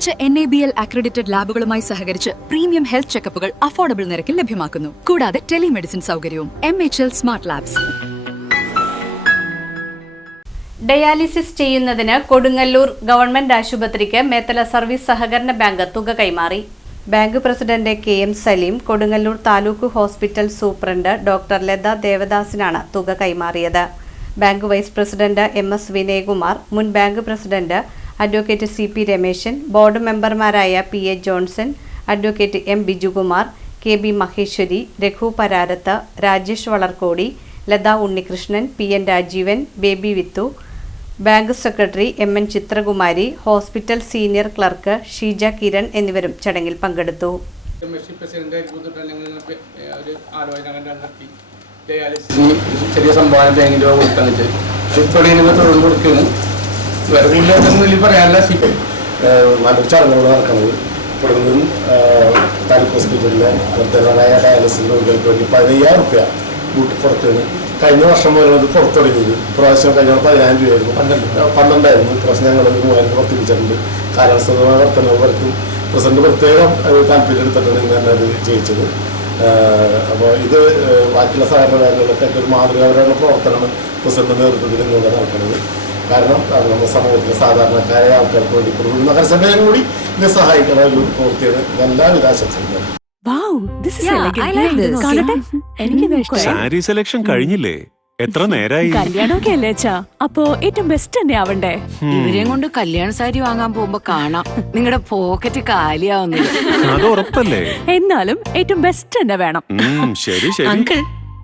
മികച്ച N A B L accredited ലാബുകളുമായി സഹകരിച്ച് premium health ചെക്കപ്പുകൾ affordable നിരക്കിൽ ലഭ്യമാക്കുന്നു. കൂടാതെ ടെലിമെഡിസിൻ സൗകര്യവും M H L smart labs dialysis ചെയ്യുന്നതിന് കൊടുങ്ങല്ലൂർ ഗവൺമെന്റ് ആശുപത്രിക്ക് മേത്തല സർവീസ് സഹകരണ ബാങ്ക് തുക കൈമാറി. Bank president K M Salim Kodungallur taluk hospital superintendent doctor Latha ദേവദാസിനാണ് തുക കൈമാറിയത്. Bank vice president M S Vinayakumar മുൻ bank president advocate C P Rameshan board മെമ്പർമാരായ P A Johnson advocate M Bijukumar K B Maheshwari Raghu Pararath Rajesh Valarkodi Latha Unnikrishnan P N Rajeevan Baby Vithu bank secretary M N Chithrakumari hospital senior clerk Sheeja Kiran എന്നിവരും ചടങ്ങിൽ പങ്കെടുത്തു. ചെറിയ സംഭാവന ബാങ്കിന്റെ കൊടുക്കാന്ന് വെച്ചാൽ തുടർന്ന് കൊടുക്കുന്നു. വേറെ കൂടുതലൊന്നും വലിയ പറയാനല്ല. സി നല്ലൊരു ചടങ്ങുകൾ നടക്കുന്നത്. ഇവിടുന്ന് താലൂക്ക് ഹോസ്പിറ്റലിലെ നിർദ്ധനരായ ഡയാലിസിസ് രോഗികൾക്ക് വേണ്ടി പതിനയ്യായിരം റുപ്യ കൂട്ടി പുറത്തുനിന്ന് കഴിഞ്ഞ വർഷം മുതൽ അത് പുറത്തു തുടങ്ങിയത് പ്രാവശ്യം കഴിഞ്ഞ പതിനായിരം രൂപയായിരുന്നു. പന്ത്രണ്ട്. പന്ത്രണ്ടായിരുന്നു. പ്രാവശ്യം ഞങ്ങൾ മൂവായിരം വർദ്ധിപ്പിച്ചിട്ടുണ്ട് കാലാവസ്ഥമായ വർധനവർക്കും പ്രസിഡന്റ് പ്രത്യേകം താല്പര്യം എടുത്തിട്ടാണ് ഇന്ന് തന്നെ അത് ജയിച്ചത് അപ്പോൾ ഇത് ബാക്കിയുള്ള സഹകരണ ബാങ്കുകളൊക്കെ ഒരു മാതൃകാപരമായ പ്രവർത്തനമാണ് പ്രസിഡന്റ് നേതൃത്വത്തിൽ ഇന്നിവിടെ നടക്കുന്നത്. കാരണം നമ്മുടെ സമൂഹത്തിലെ സാധാരണക്കാരെ ആൾക്കാർക്ക് വേണ്ടി കൊടുക്കുന്ന നഗരസഭയും കൂടി ഇതിനെ സഹായിക്കണം ഒരു പൂർത്തിയത് എല്ലാവിധ ആശംസകളും സാരി സെലക്ഷൻ കഴിഞ്ഞില്ലേ? എത്ര നേരായി? കല്യാണമൊക്കെ അല്ലേ അച്ഛാ? അപ്പോ ഏറ്റവും ബെസ്റ്റ് തന്നെ ആവണ്ടേ? ഇവരെയും കൊണ്ട് കല്യാണ സാരി വാങ്ങാൻ പോകുമ്പോ കാണാം. നിങ്ങളുടെ പോക്കറ്റ് കാലിയാവുന്നത്. അത് ഉറപ്പല്ലേ? എന്നാലും ഏറ്റവും ബെസ്റ്റ് തന്നെ വേണം. ശരി ശരി. അങ്കിൾ